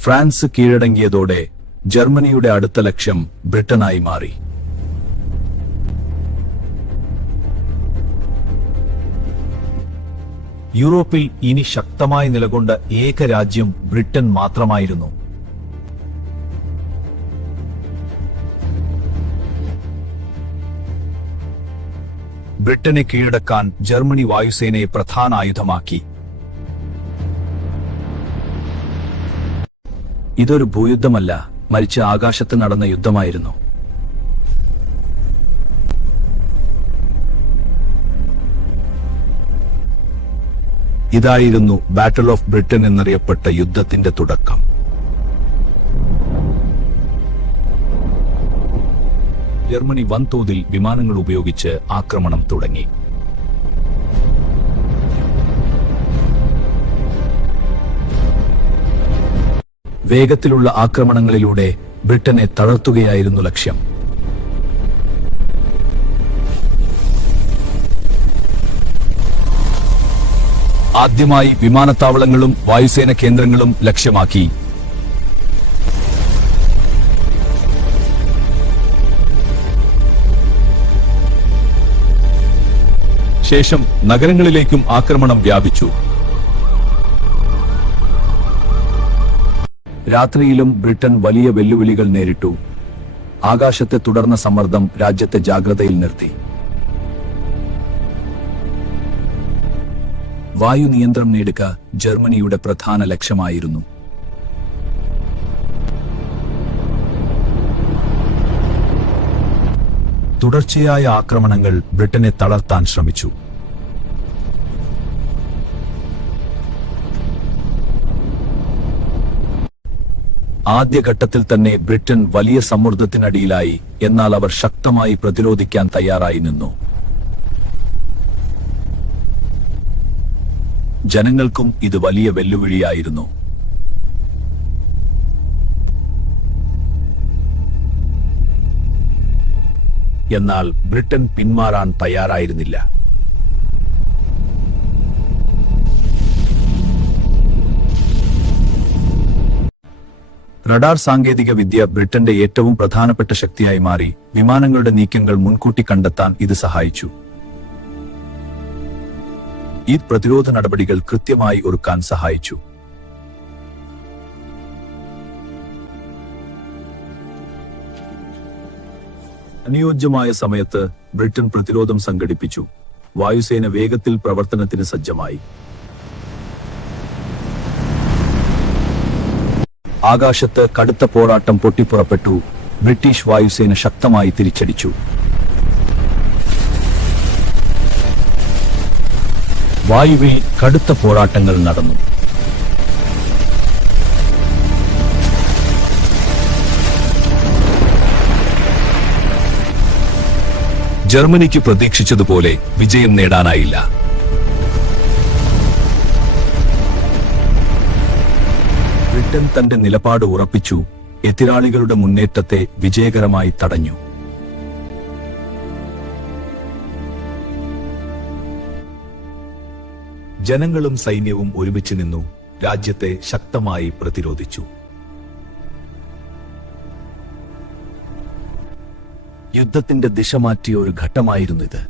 France കീഴടങ്ങിയതോടെ ജർമ്മനിയുടെ അടുത്ത ലക്ഷ്യം ബ്രിട്ടനായി മാറി. യൂറോപ്പിൽ ഇനി ശക്തമായി നിലകൊണ്ട ഏക രാജ്യം ബ്രിട്ടൻ മാത്രമായിരുന്നു. ബ്രിട്ടനെ കീഴടക്കാൻ ജർമ്മനി വായുസേനയെ പ്രധാന ആയുധമാക്കി. ഇതൊരു ഭൂയുദ്ധമല്ല, മറിച്ച് ആകാശത്ത് നടന്ന യുദ്ധമായിരുന്നു. ഇതായിരുന്നു ബാറ്റിൽ ഓഫ് ബ്രിട്ടൻ എന്നറിയപ്പെട്ട യുദ്ധത്തിന്റെ തുടക്കം. ജർമ്മനി വൻതോതിൽ വിമാനങ്ങൾ ഉപയോഗിച്ച് ആക്രമണം തുടങ്ങി. വേഗത്തിലുള്ള ആക്രമണങ്ങളിലൂടെ ബ്രിട്ടനെ തളർത്തുകയായിരുന്നു ലക്ഷ്യം. ആദ്യമായി വിമാനത്താവളങ്ങളും വായുസേന കേന്ദ്രങ്ങളും ലക്ഷ്യമാക്കി. ശേഷം നഗരങ്ങളിലേക്കും ആക്രമണം വ്യാപിച്ചു. രാത്രിയിലും ബ്രിട്ടൻ വലിയ വെല്ലുവിളികൾ നേരിട്ടു. ആകാശത്തെ തുടർന്ന സമ്മർദ്ദം രാജ്യത്തെ ജാഗ്രതയിൽ നിർത്തി. വായു നിയന്ത്രണം നേടുക ജർമ്മനിയുടെ പ്രധാന ലക്ഷ്യമായിരുന്നു. തുടർച്ചയായ ആക്രമണങ്ങൾ ബ്രിട്ടനെ തളർത്താൻ ശ്രമിച്ചു. ആദ്യഘട്ടത്തിൽ തന്നെ ബ്രിട്ടൻ വലിയ സമ്മർദ്ദത്തിനടിയിലായി. എന്നാൽ അവർ ശക്തമായി പ്രതിരോധിക്കാൻ തയ്യാറായി നിന്നു. ജനങ്ങൾക്കും ഇത് വലിയ വെല്ലുവിളിയായിരുന്നു. എന്നാൽ ബ്രിട്ടൻ പിന്മാറാൻ തയ്യാറായിരുന്നില്ല. റഡാർ സാങ്കേതിക വിദ്യ ബ്രിട്ടന്റെ ഏറ്റവും പ്രധാനപ്പെട്ട ശക്തിയായി മാറി. വിമാനങ്ങളുടെ നീക്കങ്ങൾ മുൻകൂട്ടി കണ്ടെത്താൻ ഇത് സഹായിച്ചു. ഈ പ്രതിരോധ നടപടികൾ കൃത്യമായി ഒരുക്കാൻ സഹായിച്ചു. അനുയോജ്യമായ സമയത്ത് ബ്രിട്ടൻ പ്രതിരോധം സംഘടിപ്പിച്ചു. വായുസേന വേഗത്തിൽ പ്രവർത്തനത്തിന് സജ്ജമായി. ആകാശത്ത് കടുത്ത പോരാട്ടം പൊട്ടിപ്പുറപ്പെട്ടു. ബ്രിട്ടീഷ് വായുസേന ശക്തമായി തിരിച്ചടിച്ചു. വായുവിൽ കടുത്ത പോരാട്ടങ്ങൾ നടന്നു. ജർമ്മനിക്ക് പ്രതീക്ഷിച്ചതുപോലെ വിജയം നേടാനായില്ല. ബ്രിട്ടൻ തന്റെ നിലപാട് ഉറപ്പിച്ചു. എതിരാളികളുടെ മുന്നേറ്റത്തെ വിജയകരമായി തടഞ്ഞു. ജനങ്ങളും സൈന്യവും ഒരുമിച്ച് നിന്നു. രാജ്യത്തെ ശക്തമായി പ്രതിരോധിച്ചു. യുദ്ധത്തിന്റെ ദിശ മാറ്റിയ ഒരു ഘട്ടമായിരുന്നു ഇത്.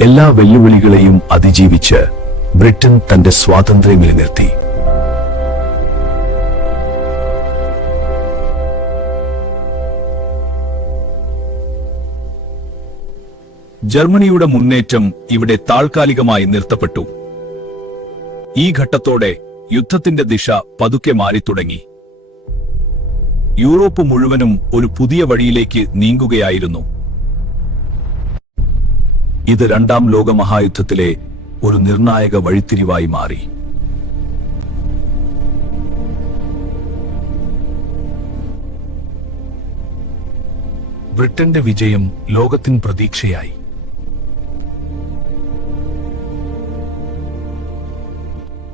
എല്ലാ വെല്ലുവിളികളെയും അതിജീവിച്ച് ബ്രിട്ടൻ തന്റെ സ്വാതന്ത്ര്യം നിലനിർത്തി. ജർമ്മനിയുടെ മുന്നേറ്റം ഇവിടെ താൽക്കാലികമായി നിർത്തപ്പെട്ടു. ഈ ഘട്ടത്തോടെ യുദ്ധത്തിന്റെ ദിശ പതുക്കെ മാറിത്തുടങ്ങി. യൂറോപ്പ് മുഴുവനും ഒരു പുതിയ വഴിയിലേക്ക് നീങ്ങുകയായിരുന്നു. ഇത് രണ്ടാം ലോകമഹായുദ്ധത്തിലെ ഒരു നിർണായക വഴിത്തിരിവായി മാറി. ബ്രിട്ടന്റെ വിജയം ലോകത്തിന് പ്രതീക്ഷയായി.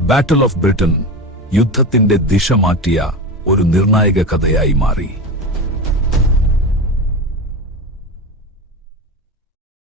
ബാറ്റിൽ ഓഫ് ബ്രിട്ടൻ യുദ്ധത്തിന്റെ ദിശ മാറ്റിയ ഒരു നിർണായക കഥയായി മാറി.